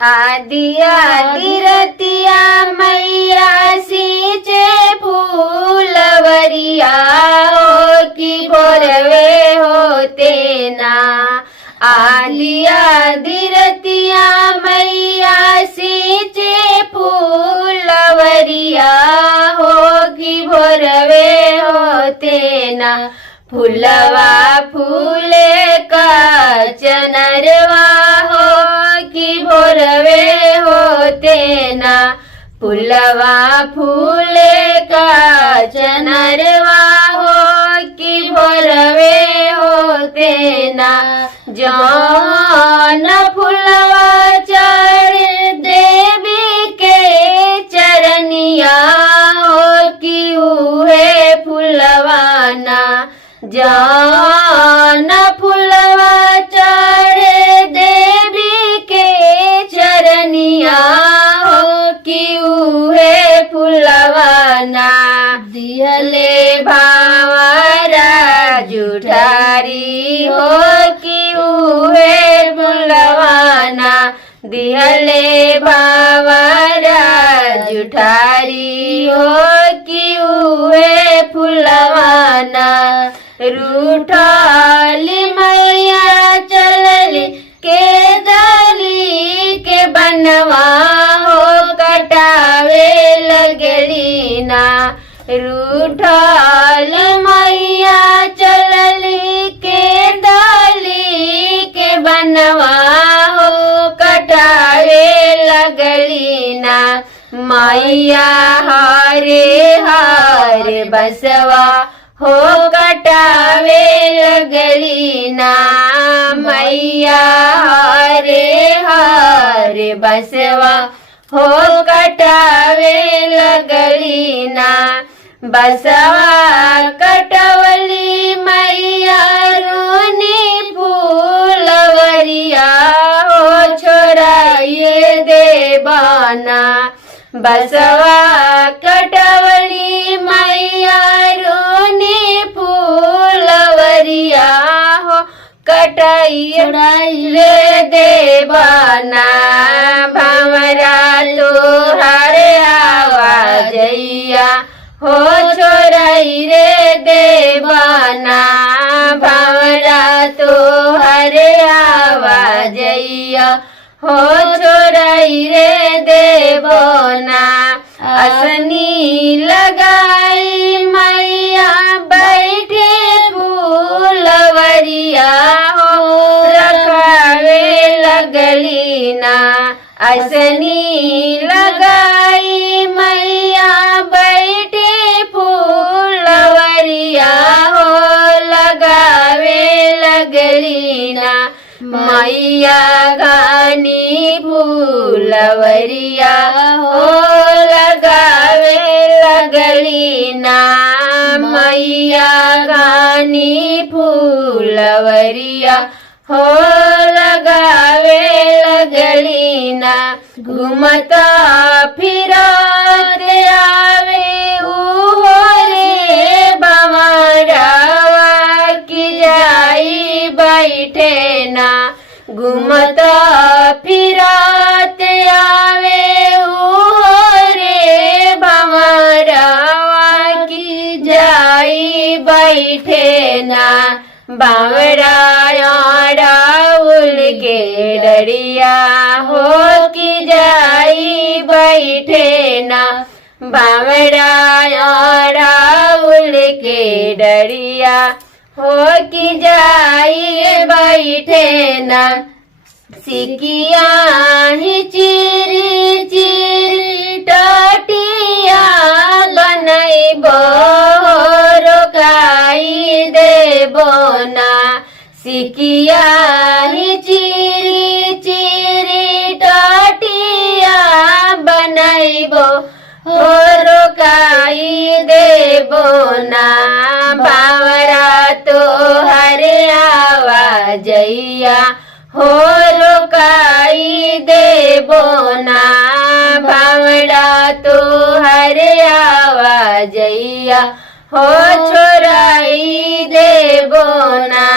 आदि आदि रतिया मैया सींचे फूलवरिया हो कि भोरवे होते ना। आदि आदि रतिया मैया सींचे फूलवरिया हो कि भोरवे होते ना। फूलवा फूले का चनरवा हो कि भोरवे होते ना। फूलवा फूले का चनरवा हो कि भोरवे होते ना। जौन फूलवा चढ़े देवी के चरनिया हो कि उहे फूलवा ना। जौन फूलवा चढ़े देवी के चरनिया हो कि उहे फूलवा ना। दिहले भावरा जुठारी हो कि उहे फूलवा ना। दिहले भावरा जुठारी हो कि उहे फूलवा ना। रूठाली मैया चलली के दली के बनवा हो कटावे लगली ना। रूठाल मैया चलली के दली के बनवा हो कटावे लगली ना। मैया हरे हरे बसवा हो कटावे लगली ना। मैया हरे हरे बसवा हो कटावे लगली ना। बसवा कटवली मैया रोनी फूलवरिया हो छोराये देवाना। बसवा कटवली मैया रोनी फूलवरिया हो कटाइए देवाना। भंवरा तोहर आवाजैया हो छोराई रे देवाना। भंवरा तोहर आवाजैया हो छोराई रे देवना। असनी लगाई मैया बैठे फूलवरिया हो रखावे लगली ना। असनी लगाई मैया बैठे फूलवरिया हो लगावे लगली ना। मैया गानी फूलवरिया हो लगावे लगली ना। मैया गानी फूलवरिया हो लगावे लगली ना। घूमता फिरत आवे उहो रे बंवरवा कि जाई बैठे ना। घूमता फिरत आवे उहो रे बंवरवा कि जाई बैठे ना। बावरा डाउल के डरिया हो कि जाई बैठे ना। बावरा डाउल के डरिया हो कि जाई बैठे ना। सिकिया ही चिरी चिरी टटिया बनैबो रोकाई देबो ना। सिकिया ही चिरी चिरी टटिया बनैबो हो रोकाई देबो ना। भावरा तोहर आवाजैया हो रोकाई देबो ना। भावरा तोहर आवाजैया हो छोराई देबो ना।